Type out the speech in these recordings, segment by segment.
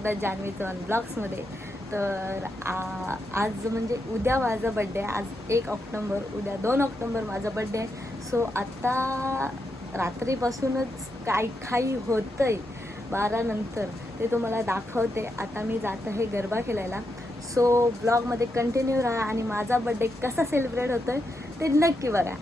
एकदा जान्हवी चव्हाण ब्लॉग्समध्ये तर आ- आज म्हणजे उद्या माझा बड्डे आहे आज एक ऑक्टोंबर उद्या दोन ऑक्टोंबर माझा बड्डे आहे सो आत्ता रात्रीपासूनच काय काही होतं आहे बारानंतर ते तुम्हाला दाखवते आता मी जात आहे गरबा खेळायला सो ब्लॉगमध्ये कंटिन्यू राहा आणि माझा बड्डे कसा सेलिब्रेट होतोय ते नक्की बघा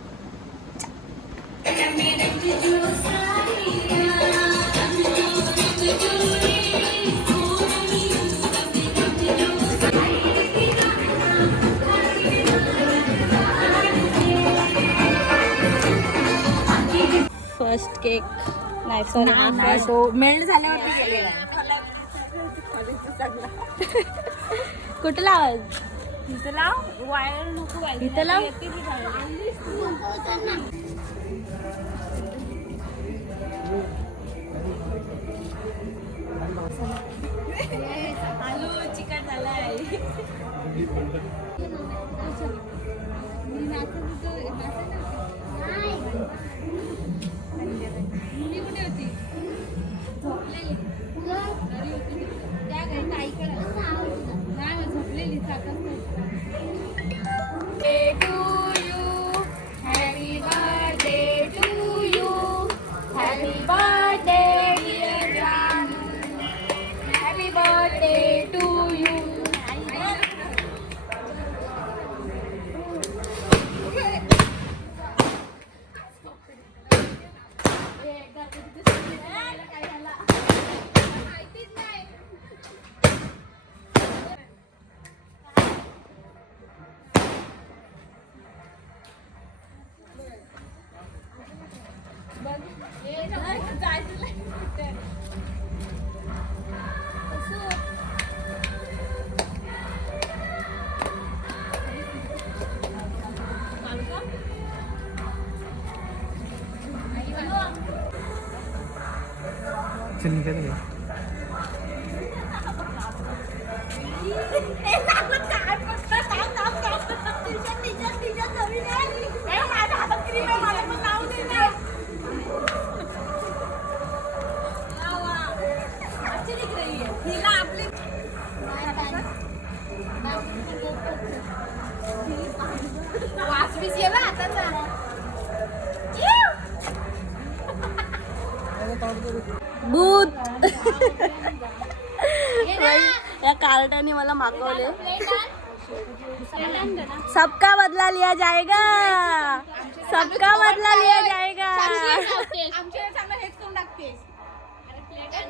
फर्स्ट केक नाही सॉरी हा मेल्ट झाल्यावरती गेलेला कुठला आवाज? लाव वायर नको वायर इथं लाव. आलू चिकन झालाय. भूत. या कार्डाने मला मागवले. सबका बदला लिया जाएगा. सबका बदला लिया जाएगा. आमच्या चांगलं हेच करून टाकतेस.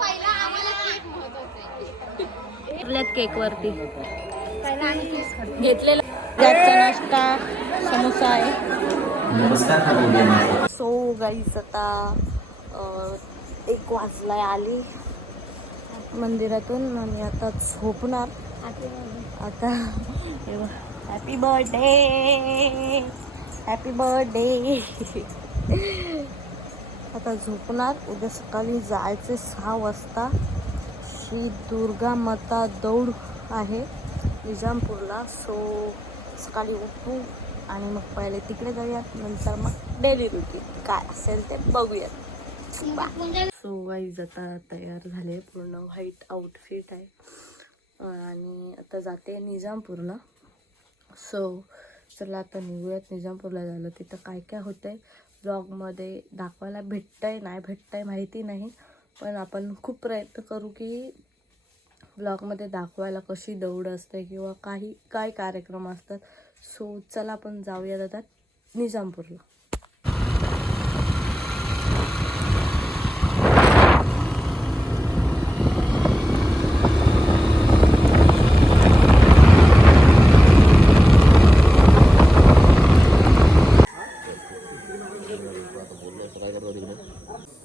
पहिला आम्हाला केक महत्वाचं आपल्यात केक वरती. घेतलेला. नाश्ता समोसा आहे. सो गाईस आता एक वाजलाय आली. मंदिरातून आणि आता झोपणार. आता हॅपी बर्थडे हॅपी बर्थडे आता झोपणार. उद्या सकाळी जायचे सहा वाजता. श्री दुर्गा माता दौड आहे. निजामपूरला. सो सकाळी उठू आणि मग पहिले तिकडे जाऊयात. नंतर मग डेली रुटीन काय असेल ते बघूयात. सो वाईज आता तयार झाले. पूर्ण व्हाईट आउटफिट आहे. आणि आता जाते निजामपूरला. सो चला आता निघूयात. निजामपूरला झालं तिथं काय काय होतं आहे ब्लॉगमध्ये दाखवायला भेटतं आहे नाही भेटतंय माहिती नाही. पण आपण खूप प्रयत्न करू की ब्लॉगमध्ये दाखवायला कशी दौड असते किंवा काही काय कार्यक्रम असतात. सो चला आपण जाऊया आता निजामपूरला. पुण्यश्लोक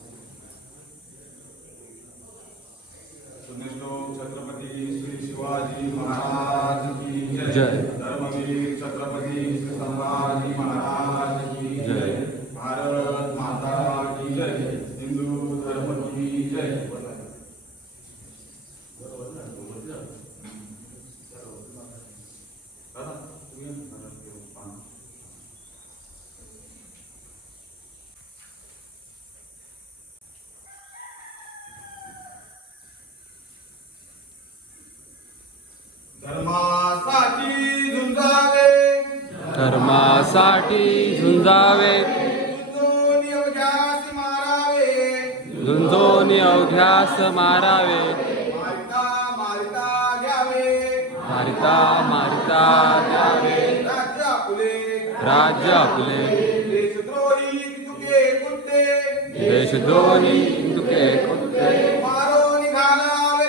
राज्य आपले. देशद्रोही तुके कुत्ते. देशद्रोही तुके कुत्ते मारो निघालावे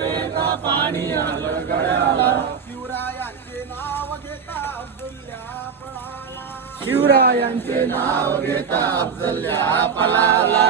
येता पाणी आलं गळ्याला. शिवरायांचे नाव घेता अब्दुल्ल्या पळाला. शिवरायांचे नाव घेता अब्दुल्ल्या पळाला.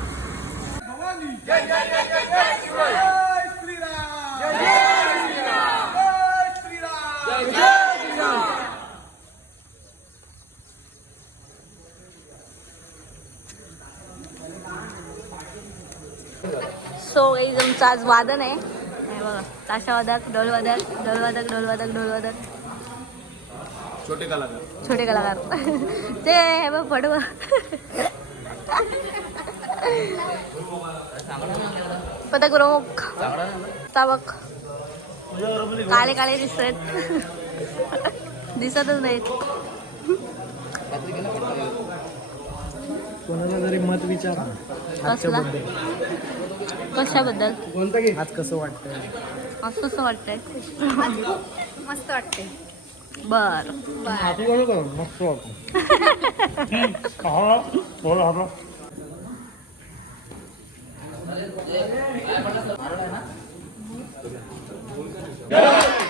भवानी जय जय जय जय जय जय श्रीराम जय जय श्रीराम जय श्रीराम जय श्रीराम सो तुमचं आज वादन आहे. हे बघा ताशावादक ढोलवादक ढोलवादक ढोलवादक ढोलवादक छोटे कलाकार. छोटे कलाकार. ते हे बघ पडव. पथक प्रमुख ताबक. काळे काळे दिसत दिसतच नाहीत. कोणाला जरी मत विचारा कसला? कशाबद्दल? कोणतं की? आज कसं वाटतंय? असं असं वाटतंय. मस्त वाटते बर. कसं मस्त वाटतं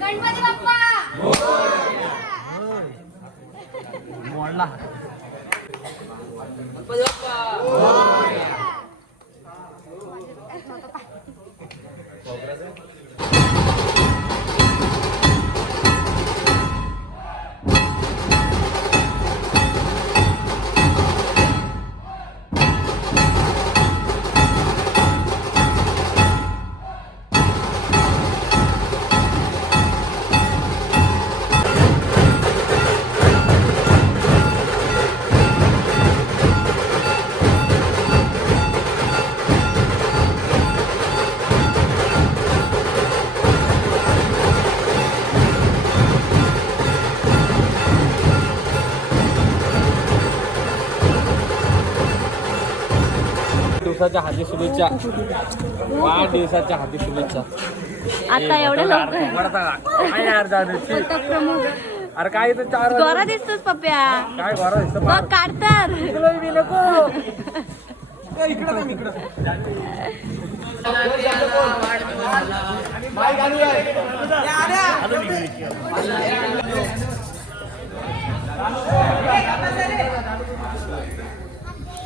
गणपती बाप्पा! दिवसाच्या हार्दिक शुभेच्छा. आठ दिवसाच्या हार्दिक शुभेच्छा. आता एवढं लवकर. अरे काय तर चार गोरा दिसतोस पप्प्या. काय बरं दिसतं बघ काढतर मी नको. इकडं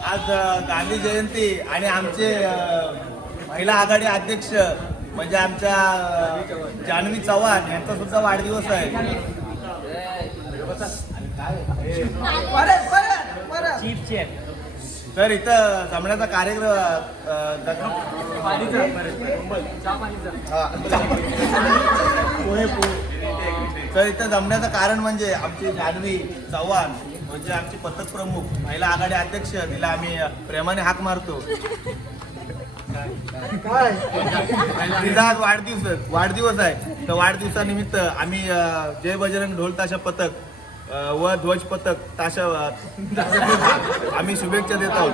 आज गांधी जयंती आणि आमचे महिला आघाडी अध्यक्ष म्हणजे आमच्या जान्हवी चव्हाण यांचा सुद्धा वाढदिवस आहे. तर इथं जमण्याचा कार्यक्रम. तर इथं जमण्याचं कारण म्हणजे आमची जान्हवी चव्हाण म्हणजे आमची पथक प्रमुख महिला आघाडी अध्यक्ष तिला आम्ही प्रेमाने हाक मारतो. तिचा आज वाढदिवस वाढदिवस आहे. तर वाढदिवसानिमित्त आम्ही जय बजरंग ढोल ताशा पथक व ध्वज पथक ताशा आम्ही शुभेच्छा देत आहोत.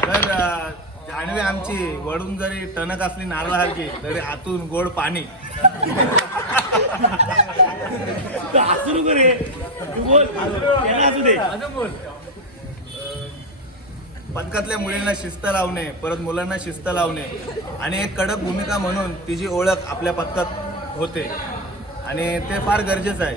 तर आमची वडून जरी टणक असली नारळासारखी तरी आतून गोड पाणी. पथकातल्या मुलींना शिस्त लावणे परत मुलांना शिस्त लावणे आणि एक कडक भूमिका म्हणून तिची ओळख आपल्या पथकात होते. आणि ते फार गरजेचं आहे.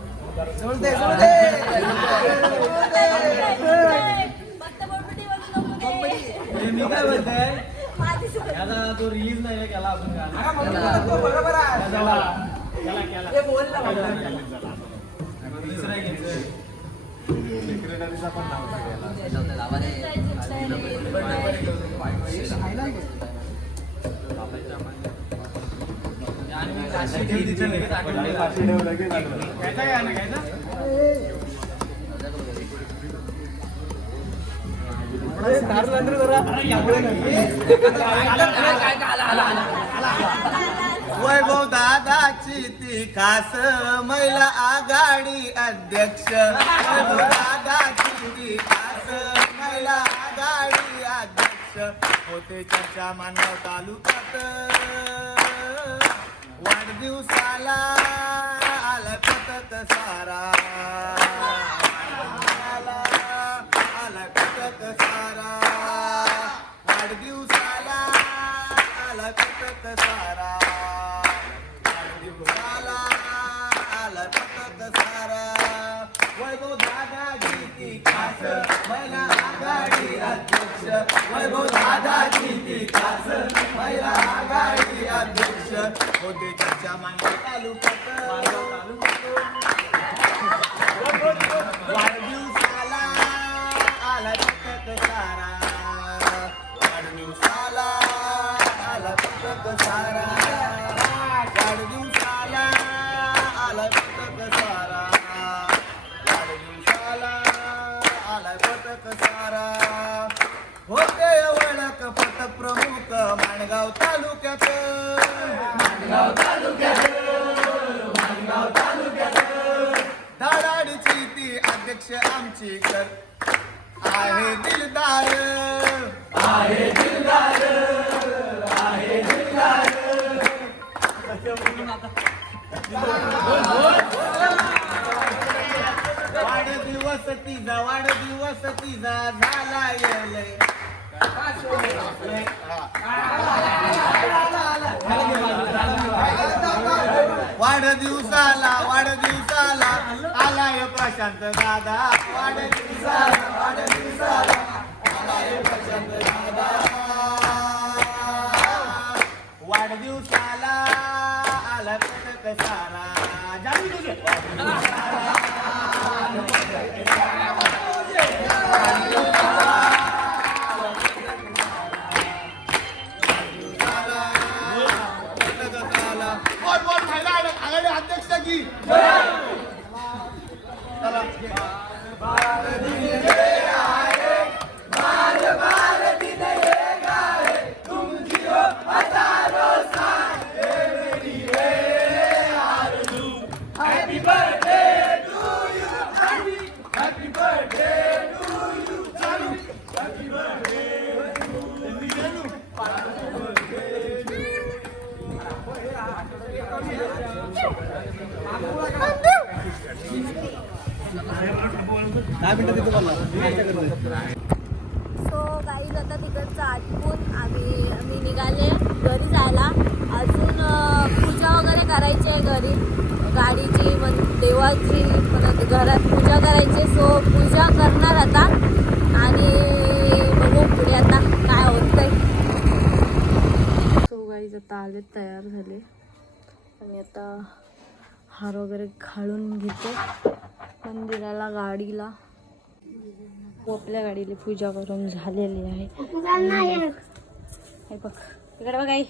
एक, काय आहे? थांब, थांब, थांब जरा. हटू दे. वैभव दादाची ती खास महिला आघाडी अध्यक्ष. वैभव दादाची ती खास महिला आघाडी अध्यक्ष. होते चर्चा मानगाव तालुक्यात. वाढदिवसाला आला पथक सारा. वाढदिवसाला आला पथक सारा. वाढदिवसाला आला पथक सारा. वाढदिवसाला आला पथक सारा. वैभव दादाजी ती खास महिला आघाडी अध्यक्ष. वैभव दादाजी ती खास महिला आघाडी अध्यक्ष. होते त्याच्या मांडव तालुक्यात वाढदिवसाला आला पथक सारा. वाढदिवसाला आला पथक सारा. वाढदिवसाला आला पथक सारा. वाढदिवसाला आला पथक सारा. होते ओळख पथक प्रमुख माणगाव तालुक्यात. माणगाव तालुक्यात माणगाव तालुक्यात धडाडीची ती अध्यक्ष आमची कर आहे दिलदार. आहे दिलदार. आहे दिलदार. वाढदिवस तिचा वाढदिवस तिचा झाला येलय. वाढदिवसाला वाढदिवसाला आलाय प्रशांत दादा. वाढदिवसाला वाढदिवसाला आलाय प्रशांत दादा. वाढदिवसाला आला प्रशांत सारा. जाऊ तुझे हार वगैरे घालून घेते. मंदिराला गाडीला. आपल्या गाडीला पूजा करून झालेली आहे. हे बघ इकडे बघ आई.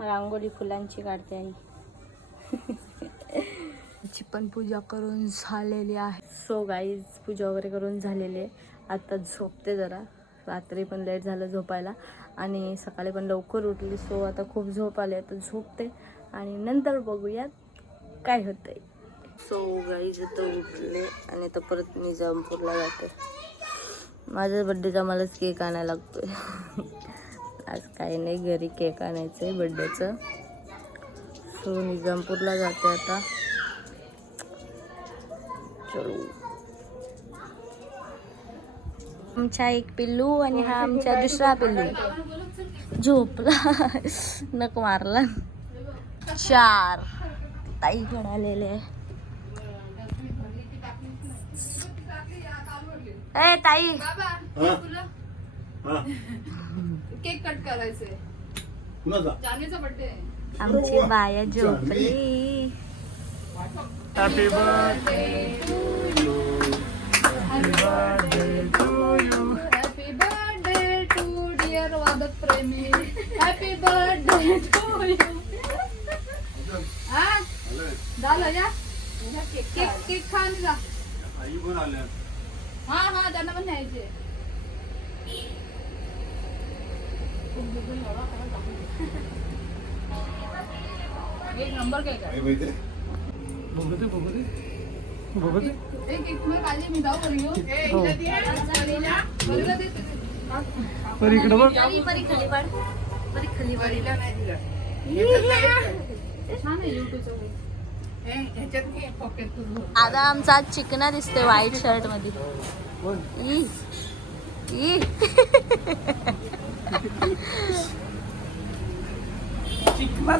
रांगोळी फुलांची काढते आई. ची पण पूजा करून झालेली आहे. सो गाईज पूजा वगैरे करून झालेली आहे. आता झोपते जरा. रात्री पण लेट झालं झोपायला. आणि सकाळी पण लवकर उठली. सो आता खूप झोप आली आता झोपते. आणि नंतर बघूयात काय होतंय. सो गाईज आता उठले आणि आता परत निजामपूरला जाते. माझ्या बड्डेचा मलाच केक आणायला लागतोय. आज काही नाही घरी केक आणायचं आहे बड्डेचं सो निजामपूरला जाते आता. चलो. आमचा एक पिल्लू आणि हा आमचा दुसरा पिल्लू. झोपला. नक मारला. चार. ताई पण आलेले आहे ए ताई. केक कट करायचंय आमची बाया झोपली. Happy birthday happy birthday to dear वादक प्रेमी हॅपी बर्थडे टू यू झालं? या? केक केक खा आणि जा. हा हा त्यांना पण न्यायचे एक नंबर केक तुम्ही मी जाऊ घरी इकडं बघ. परी परी खाली पाड परी खाली पाड छान आहे युट्यूबचं आता आमचा आज चिकना दिसतोय व्हाईट शर्टमध्ये.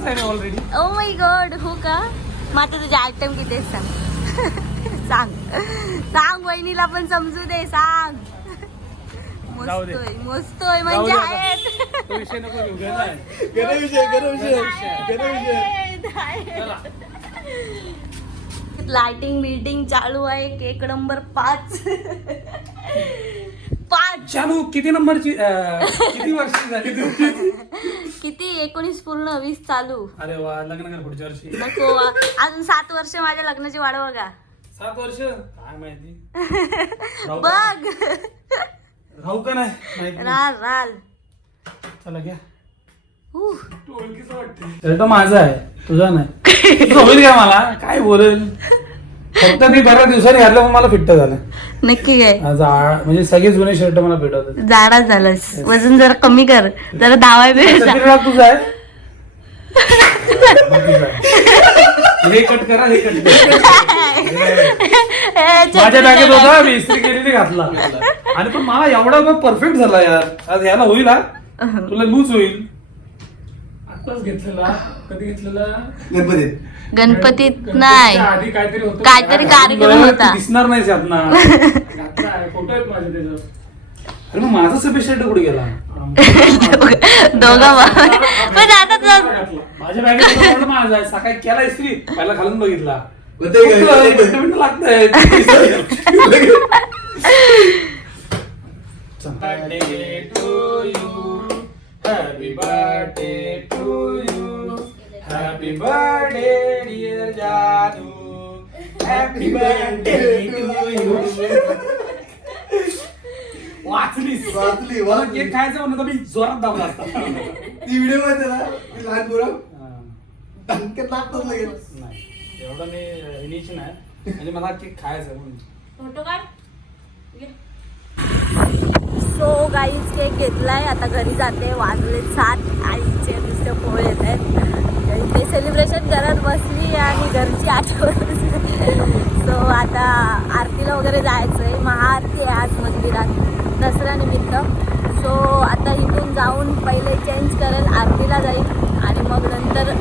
आहे ऑलरेडी ओ माय गॉड हो का? मग आता तुझे आयटम किती आहेत सांग. सांग. सांग वहिनीला पण समजू दे सांग. मस्तोय मस्तोय म्हणजे. आहेत. आहेत. लाइटिंग मीटिंग चालू आहे. केक नंबर पाच. पाच. शानू किती नंबरची अं, किती वर्षाची झाली तू? किती? एकोणीस पूर्ण वीस चालू. अरे वा लग्न कर पुढच्या वर्षी. नको अजून सात वर्ष माझ्या लग्नाची वाढ बघा. सात वर्ष? काय माहिती? राहू का? बघ. राहू का नाही? माहिती नाही. राल राल. चला घ्या. शर्ट माझा आहे. तुझा नाही. तुझं होईल का मला. काय बोलेल? फक्त मी बऱ्याच दिवसांनी घातलं पण मला फिट्ट झालं. नक्की काय आज आ- म्हणजे सगळे जुने शर्ट मला भेटवतात. जाडा झालंस. वजन जरा कमी कर. जरा धावाय वेळ तुझं आहे? तुझं आहे. हे कट करा हे कट करा. माझ्या बॅगेत होता मी इस्त्री केलेली घातला. आणि पण मला एवढा मग परफेक्ट झाला यार. आज ह्याला होईल हा? तुला लूज होईल. आताच घेतलेला. कधी घेतलेला? गणपतीत. गणपतीत गणपतीच्या नाही. आधी काहीतरी होतं. काहीतरी कार्यक्रम बरं, होता. दिसणार नाही यातना. फोटो आहेत माझे त्याच्यावर अरे मग माझा सफेद शर्ट कुठे गेला? दोघा पण आता माझ्या बॅगेत माझा आहे. सकाळी केला इस्त्री पहिला खालून बघितला. मिनिटं मिनिटं लागतंय. Birthday to you. Happy birthday to you. Happy birthday, dear Janu. Happy birthday to you. वाचलीस वाचली, वाचली. केक खायचं म्हणलं तर मी जोरात दाबला असता ती व्हिडिओमध्ये ना ती लहान पोरं हा. टंकत लागतात लगेच नाही एवढं मी इनिश नाही म्हणजे मला केक खायचं आहे म्हणून फोटो काढ सो गाईच केक घेतलाय. आता घरी जाते. वाजले सात. आईचे दुसरे पोळे येत. आहेत ते सेलिब्रेशन करत बसली आणि घरची आठवण सो आता आरतीला वगैरे जायचं आहे महाआरती आहे आज मंदिरात. दसऱ्यानिमित्त सो आता इथून जाऊन पहिले चेंज करेल. आरतीला जाईल. आणि मग नंतर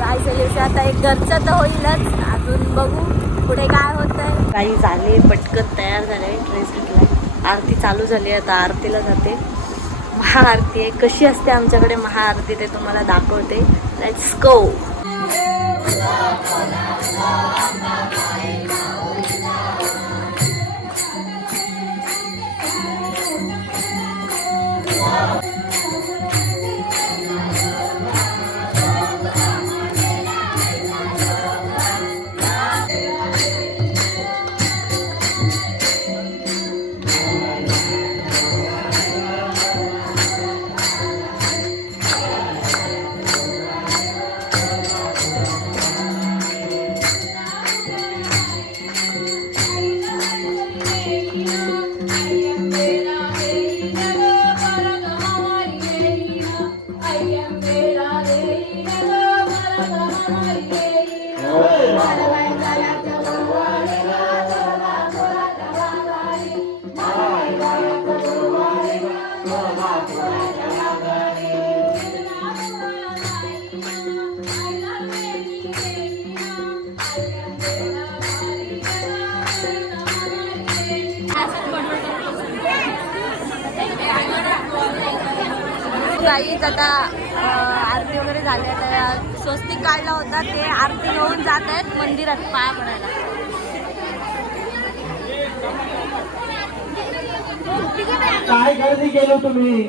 काय सेलिब्रेशन आता एक घरचं तर होईलच. अजून बघू पुढे काय होत आहे काही झाले पटकन तयार झाले ड्रेस घेतला आरती चालू झाली आता आरतीला जाते. महाआरती आहे. कशी असते आमच्याकडे महाआरती ते तुम्हाला दाखवते. लेट्स गो काहीच आता आरती वगैरे झाली आता स्वस्तिक काढला होता ते आरती होऊन जात आहेत मंदिरात पाया पडायला. काय गर्दी केलं तुम्ही?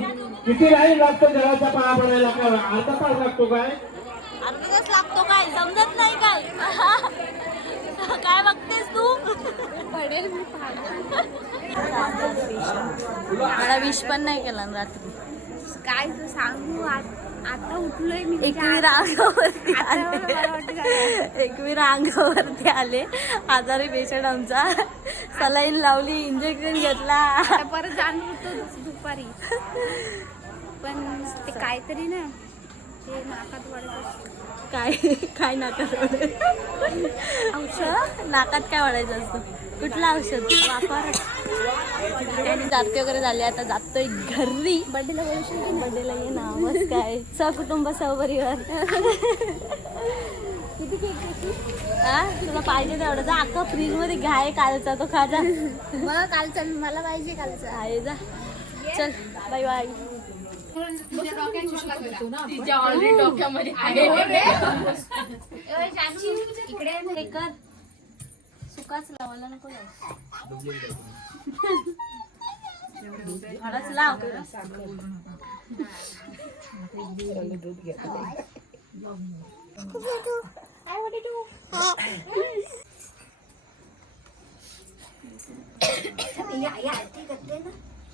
किती लाईन लागतं देवाच्या पाया पडायला? काय अर्धा तास लागतो काय? अर्धा तास लागतो काय? समजत नाही काय? काय बघतेस तू? पडेल मी मला विश पण नाही केला ना रात्री. काय तू सांगू आत- उठलोय मी एकवीर अंगावरती आले. एकवीर अंगावरती आले. आजारी पेशंट आमचा. सलाईन लावली इंजेक्शन घेतला. परत जाणार होतो दुपारी. पण ते काहीतरी ना ते नाकात वाढत काय काय नाकात औषध? नाकात काय वाढायचं असतं? कुठलं औषध? वापर. जाते वगैरे झाले आता जातोय घरी. बर्थडेला बोलशील बर्थडेला ये ना मस्त काय. सहकुटुंब सहपरिवार. किती केक हा तुला पाहिजे तेवढं जा अख्खा फ्रीजमध्ये घ्याय कालचा तो खा जा. मग कालचा मला पाहिजे कालचा. आहे जा. चल बाय बाय इकडे हे कर सुकाच लावायला नको लावू. थोडाच लाव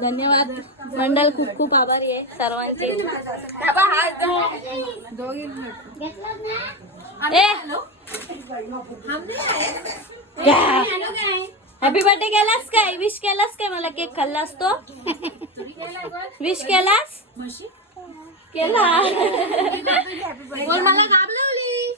धन्यवाद. मंडळ खूप खूप आभारी आहे सर्वांचे. ए! हॅपी बर्थडे काय? विश केलास काय? केक खाल्लास तो? विश केलास? केला.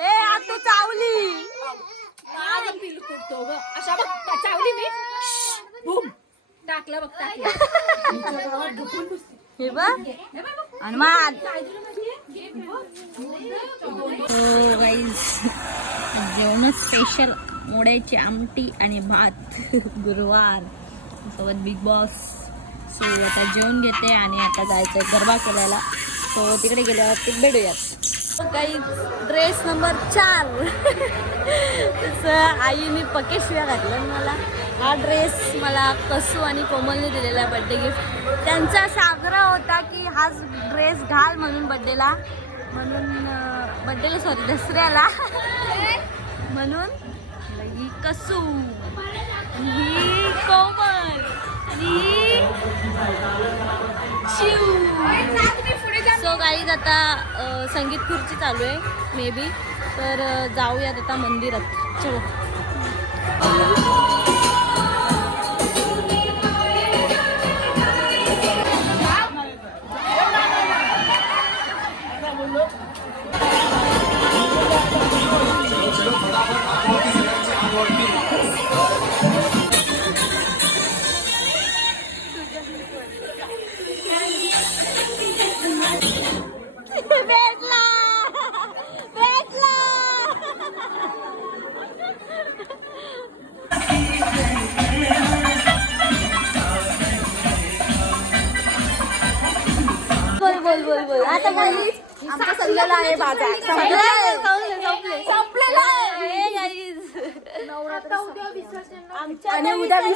ए आतू चावली. अशा बघ चावली मी. बूम. टाकलं बघ टाकलं. हे बघ. हनुमान हो गाईज जेवण स्पेशल मोड्याची आमटी आणि भात. गुरुवार. सोबत बिग बॉस सो आता जेवण घेते आणि आता जायचं गरबा केल्याला सो तिकडे गेल्यावरती भेटूयात. काही ड्रेस नंबर चार. तसं आईने पकेशिया घातलं मला हा ड्रेस मला कसू आणि कोमलने दिलेला बड्डे गिफ्ट त्यांचा असा आग्रह होता की हाच ड्रेस घाल म्हणून बड्डेला म्हणून बड्डेला सॉरी दसऱ्याला. म्हणून ही कसू. ही कोमल. ही शिव. सो गाईज आता संगीत खुर्ची चालू आहे मे बी तर जाऊयात आता मंदिरात. चलो.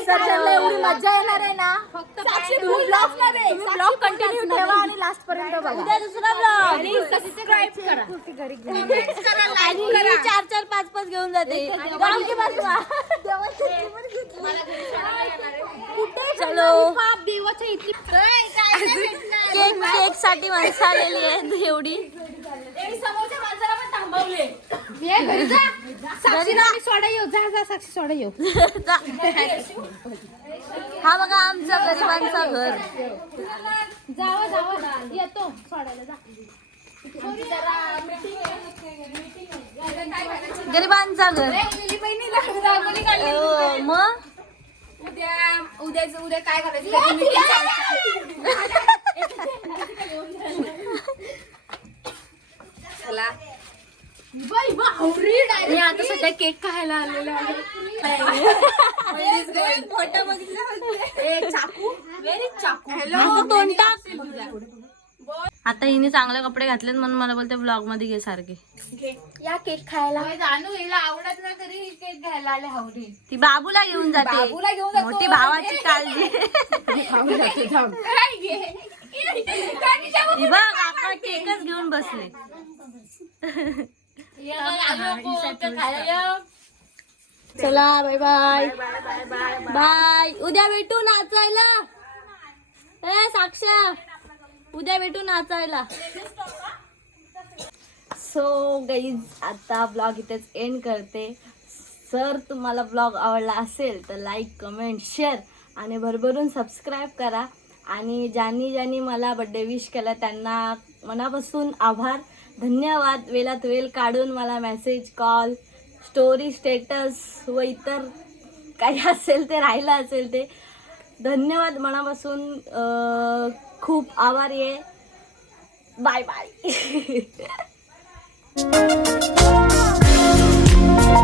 विसर्जनला एवढी मजा येणार आहे ना. साक्षी तुम्ही ब्लॉग तुम्ही ब्लॉग कंटिन्यू ठेवा आणि लास्ट पर्यंत बघा. उद्या दुसरा ब्लॉग आणि सबस्क्राइब करा. आणि चार चार पाच पाच घेऊन जाते. बसवा चलो. केक केकसाठी माणसं आलेली आहेत एवढी. समोरच्या माणसाला पण थांबवले घरी जा. घरी जा. सोडा येऊ. जा जा साक्षी सोडा येऊ. जा. हा बघा आमचा गरिबांचा घर. जावा जावा येतो. सोडायला जा. गरिबांचा घर. मिली बहिणीला रांगोळी काढली हो, मग? उद्या उद्याच उद्या काय करायचं त्याची meeting चला बाई बावरी मी आता सध्या केक खायला आलेलो आहे. फोटो बघितला एक चाकू. व्हेरी चाकू असं तोंड टाक. आता हिने चांगले कपडे घातलेत म्हणून मला बोलते ब्लॉगमध्ये घे सारखे. या केक खायला. जाणू हिला आवडत नाही तरी ही केक घ्यायला आले हवरी ती बाबूला घेऊन जाते. बाबूला घेऊन जातो. मोठी भावाची काळजी. बघ काका केकच घेऊन बसले. चला बाय बाय बाय उद्या भेटू नाचायला. ए साक्षा. उद्या भेटू नाचायला. सो गाईज आता ब्लॉग इथेच एंड करते. जर तुम्हाला ब्लॉग आवडला असेल तर लाईक कमेंट शेअर आणि भरभरून सबस्क्राईब करा. आणि ज्यांनी ज्यांनी मला बड्डे विश केला त्यांना मनापासून आभार. धन्यवाद. वेळात वेळ काढून मला मेसेज कॉल स्टोरी स्टेटस व इतर काही असेल ते राहिलं असेल ते. धन्यवाद मनापासून. खूप आभारी आहे. Bye bye